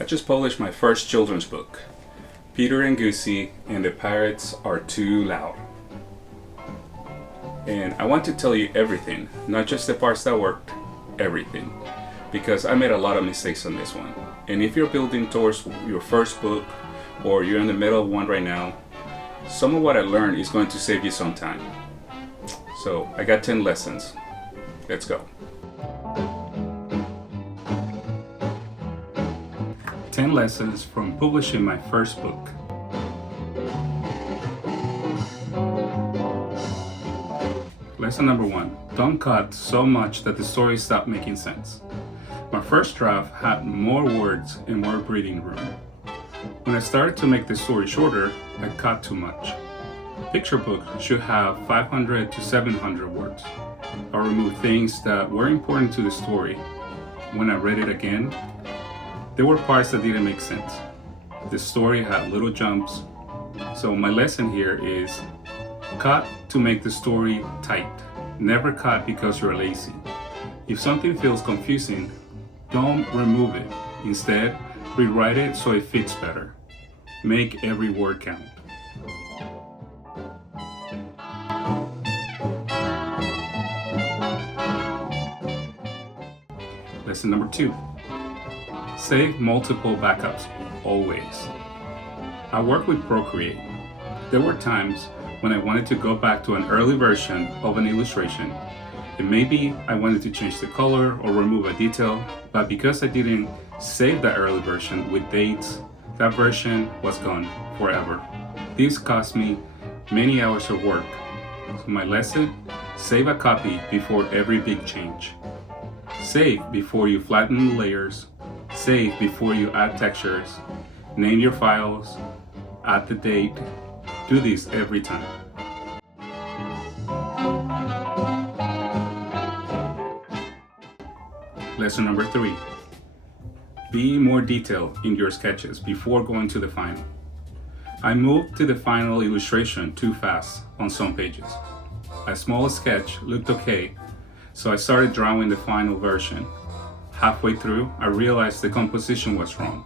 I just published my first children's book, Peter and Goosy and the Pirates Are Too Loud. And I want to tell you everything, not just the parts that worked, everything. Because I made a lot of mistakes on this one. And if you're building towards your first book, or you're in the middle of one right now, some of what I learned is going to save you some time. So I got 10 lessons. Let's go. 10 lessons from publishing my first book. Lesson number 1. Don't cut so much that the story stops making sense. My first draft had more words and more breathing room. When I started to make the story shorter, I cut too much. Picture books should have 500 to 700 words. I removed things that were important to the story. When I read it again, there were parts that didn't make sense. The story had little jumps. So my lesson here is cut to make the story tight. Never cut because you're lazy. If something feels confusing, don't remove it. Instead, rewrite it so it fits better. Make every word count. Lesson number 2. Save multiple backups, always. I work with Procreate. There were times when I wanted to go back to an early version of an illustration, and maybe I wanted to change the color or remove a detail, but because I didn't save that early version with dates, that version was gone forever. This cost me many hours of work. So my lesson, save a copy before every big change. Save before you flatten the layers. Save before you add textures. Name your files. Add the date. Do this every time. Lesson number 3. Be more detailed in your sketches before going to the final. I moved to the final illustration too fast on some pages. A small sketch looked okay, so I started drawing the final version. Halfway through, I realized the composition was wrong.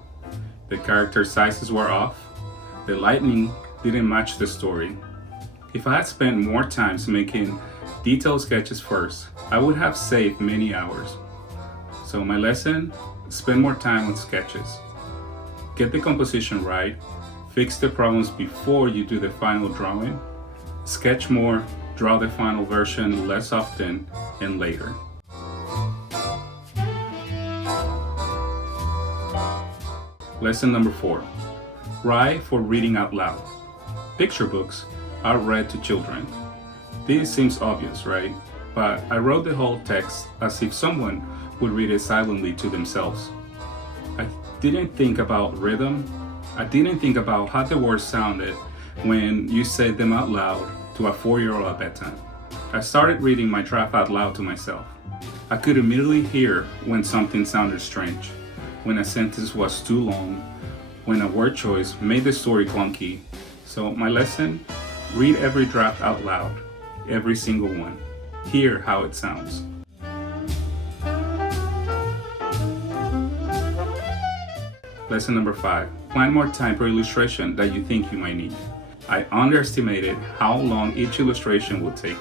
The character sizes were off. The lighting didn't match the story. If I had spent more time making detailed sketches first, I would have saved many hours. So my lesson, spend more time on sketches. Get the composition right, fix the problems before you do the final drawing, sketch more, draw the final version less often and later. Lesson number 4. Write for reading out loud. Picture books are read to children. This seems obvious, right? But I wrote the whole text as if someone would read it silently to themselves. I didn't think about rhythm. I didn't think about how the words sounded when you said them out loud to a 4-year-old at bedtime. I started reading my draft out loud to myself. I could immediately hear when something sounded strange, when a sentence was too long, when a word choice made the story clunky. So my lesson, read every draft out loud, every single one. Hear how it sounds. Lesson number 5. Plan more time per illustration that you think you might need. I underestimated how long each illustration would take.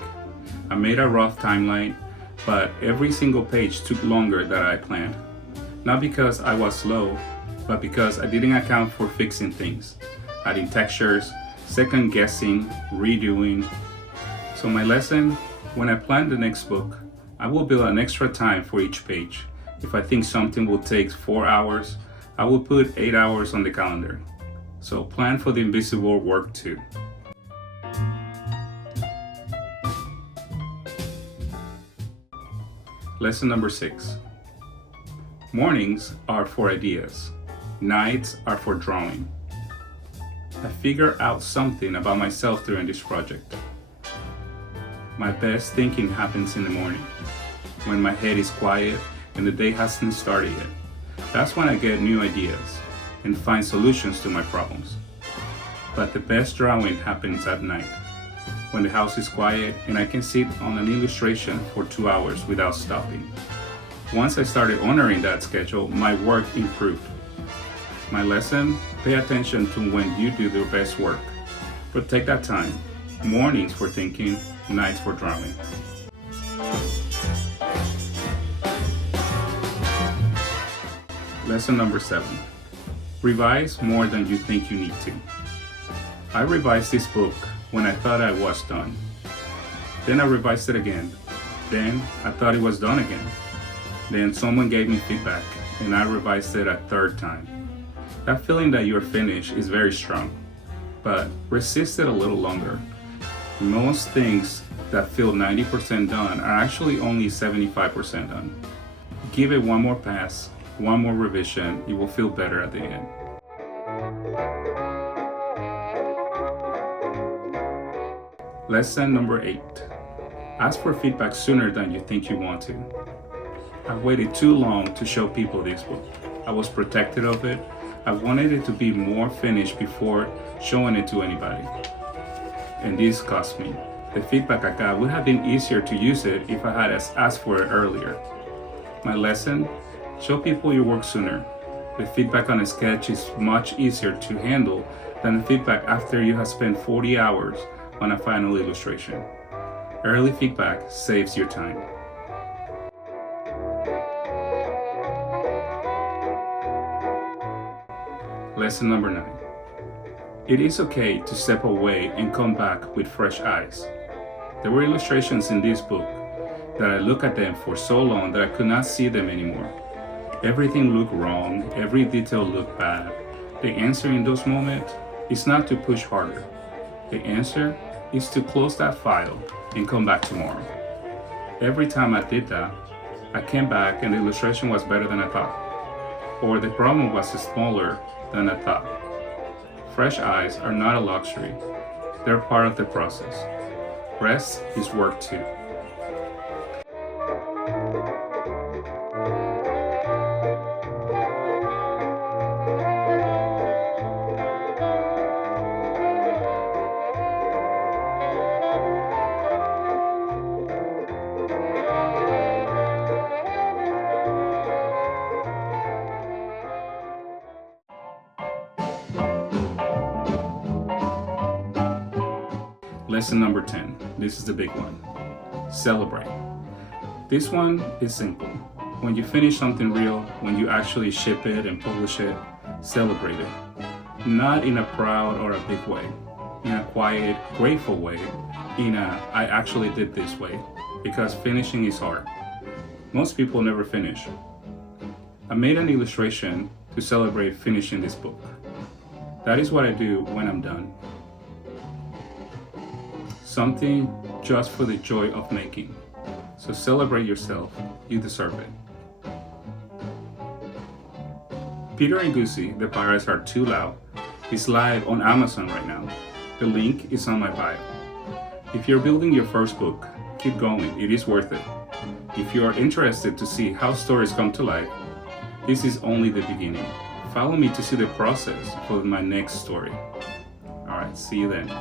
I made a rough timeline, but every single page took longer than I planned. Not because I was slow, but because I didn't account for fixing things, adding textures, second guessing, redoing. So my lesson, when I plan the next book, I will build an extra time for each page. If I think something will take 4 hours, I will put 8 hours on the calendar. So plan for the invisible work too. Lesson number 6. Mornings are for ideas. Nights are for drawing. I figured out something about myself during this project. My best thinking happens in the morning, when my head is quiet and the day hasn't started yet. That's when I get new ideas and find solutions to my problems. But the best drawing happens at night, when the house is quiet and I can sit on an illustration for 2 hours without stopping. Once I started honoring that schedule, my work improved. My lesson, pay attention to when you do the best work. Protect that time. Mornings for thinking, nights for drawing. Lesson number 7. Revise more than you think you need to. I revised this book when I thought I was done. Then I revised it again. Then I thought it was done again. Then someone gave me feedback and I revised it a third time. That feeling that you're finished is very strong, but resist it a little longer. Most things that feel 90% done are actually only 75% done. Give it one more pass, one more revision, you will feel better at the end. Lesson number 8. Ask for feedback sooner than you think you want to. I waited too long to show people this book. I was protective of it. I wanted it to be more finished before showing it to anybody. And this cost me. The feedback I got would have been easier to use it if I had asked for it earlier. My lesson, show people your work sooner. The feedback on a sketch is much easier to handle than the feedback after you have spent 40 hours on a final illustration. Early feedback saves your time. Lesson number 9. It is okay to step away and come back with fresh eyes. There were illustrations in this book that I looked at them for so long that I could not see them anymore. Everything looked wrong, every detail looked bad. The answer in those moments is not to push harder. The answer is to close that file and come back tomorrow. Every time I did that, I came back and the illustration was better than I thought, or the problem was smaller than I thought. Fresh eyes are not a luxury, they're part of the process. Rest is work too. Lesson number 10. This is the big one. Celebrate. This one is simple. When you finish something real, when you actually ship it and publish it, celebrate it. Not in a proud or a big way, in a quiet, grateful way, in a I actually did this way, because finishing is hard. Most people never finish. I made an illustration to celebrate finishing this book. That is what I do when I'm done. Something just for the joy of making. So celebrate yourself, you deserve it. Peter and Goosy, The Pirates Are Too Loud, is live on Amazon right now. The link is on my bio. If you're building your first book, keep going, it is worth it. If you are interested to see how stories come to life, this is only the beginning. Follow me to see the process for my next story. Alright, see you then.